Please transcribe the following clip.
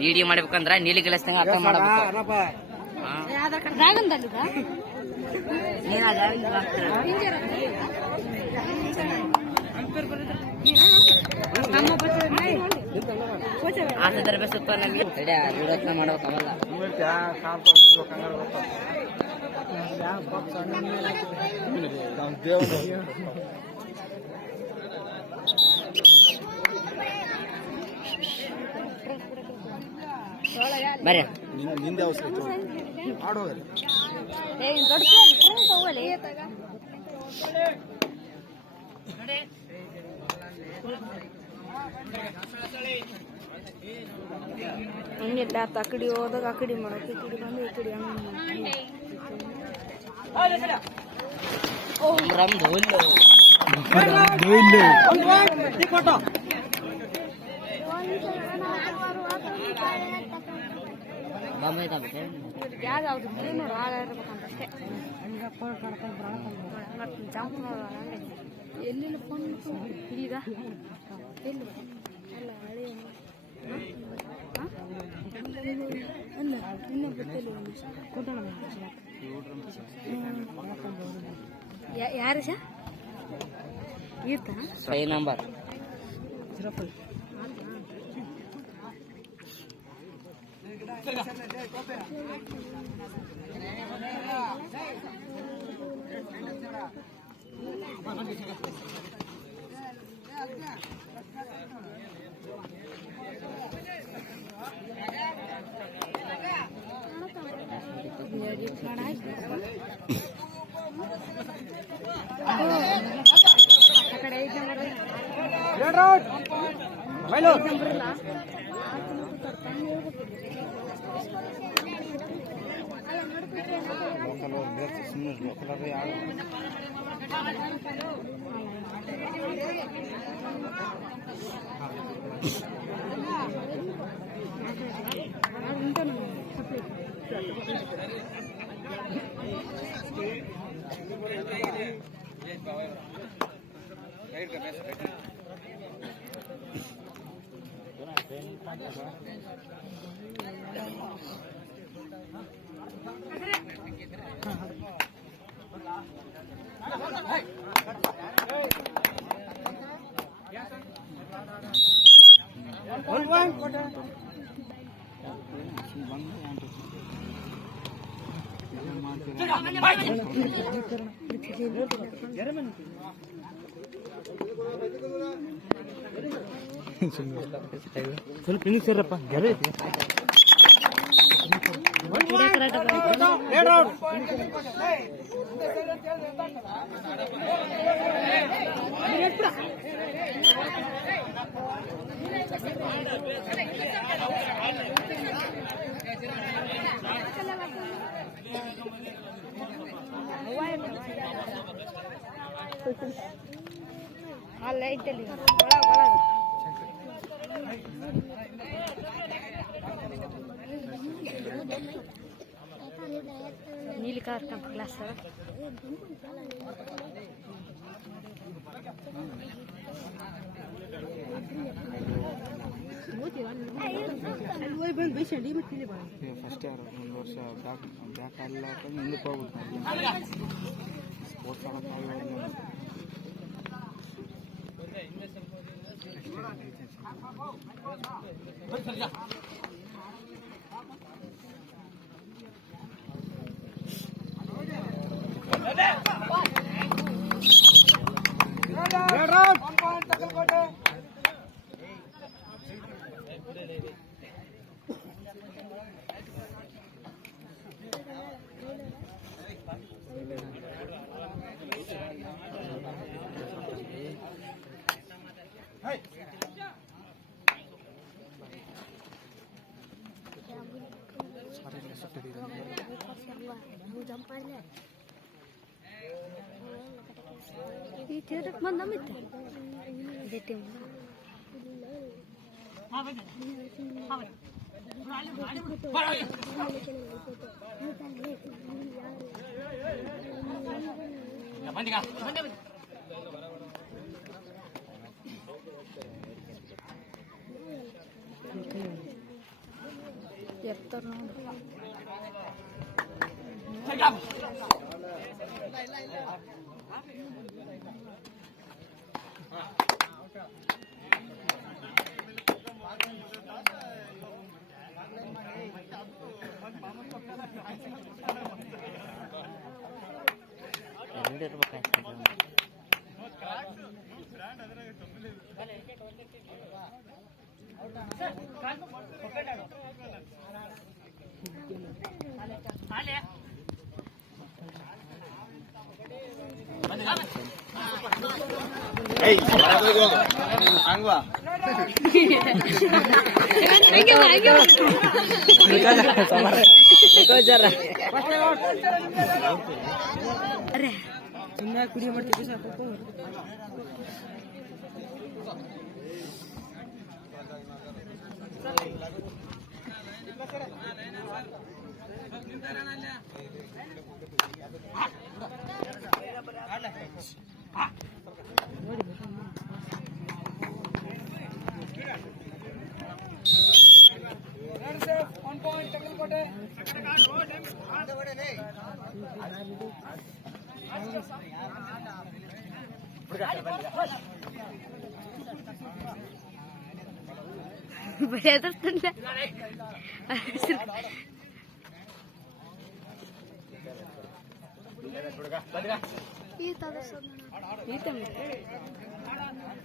ನೀಡಿ ಮಾಡ್ಬೇಕಂದ್ರ ನೀಲಿ ಗಿಲಸ್ತಂಗ ಅರ್ಥ ಮಾಡಬೇಕು. ಆಸದರ ಬೆಸುತ್ತ ನಮ್ಗೆ ವಿರೋಧನ ಮಾಡ್ಬೇಕಲ್ಲ. ಬರ್ರಿ ನಿಂದೆ ಅವಸರ ಆಡೋಗಲ್ಲ. ಹಂಗಿಲ್ಲ ಆ ಕಡೆ ಹೋದಾಗ ಆ ಕಡೆ ಮಾಡೋದು, ಈ ಕಡೆ ಬಂದು ಈ ಕಡೆ ಯಾವ್ದು ನೋಡು ಹಾಳ ಇರ್ಬೇಕಂತಷ್ಟೇ. ಜಂಪ್ ಎಲ್ಲಿಲ್ಲ ಫೋನ್ ಈಗ ಎಲ್ಲಿ ಅಲ್ಲ ಹಳೆ ಅಲ್ಲ ಇನ್ನೂ ಗೊತ್ತಿಲ್ಲ ಯಾರು ಸಹ ಈತ ಸೈ ನಂಬರ್ ಸ್ವಲ್ಪ ಫಿನಿಶ್ ಸೇರಪ್ಪ ಗೆರೆ ಅಲ್ಲ ಐತಲ್ಲಿ ನೀಲಿ ಕಲರ್ ಕಂಪ್ ಗ್ಲಾಸ್ ಫಸ್ಟ್ ಯಾರು 1 ವರ್ಷ ಬ್ಯಾಕ್ ಆಗಲ್ಲ ಮುಂದಕ್ಕೆ ಹೋಗ್ಬಿಟ್ಟು ಸ್ಪೋರ್ಟ್ಸ್ ಆಡೋಕ್ಕಾಗಲ್ಲ. ಈ ಥಿಯೇಟರ್ ಬಂದ ಮಿತ್ತೆ ಗೆಟ್ಟಿ ಎತ್ತರ ನೋಡಿ ಕುಡಿ ಮಾಡ್ತೀವಿ ಸಾಕು ಬೆದರ್ತಿಲ್ಲ ಈ ತರ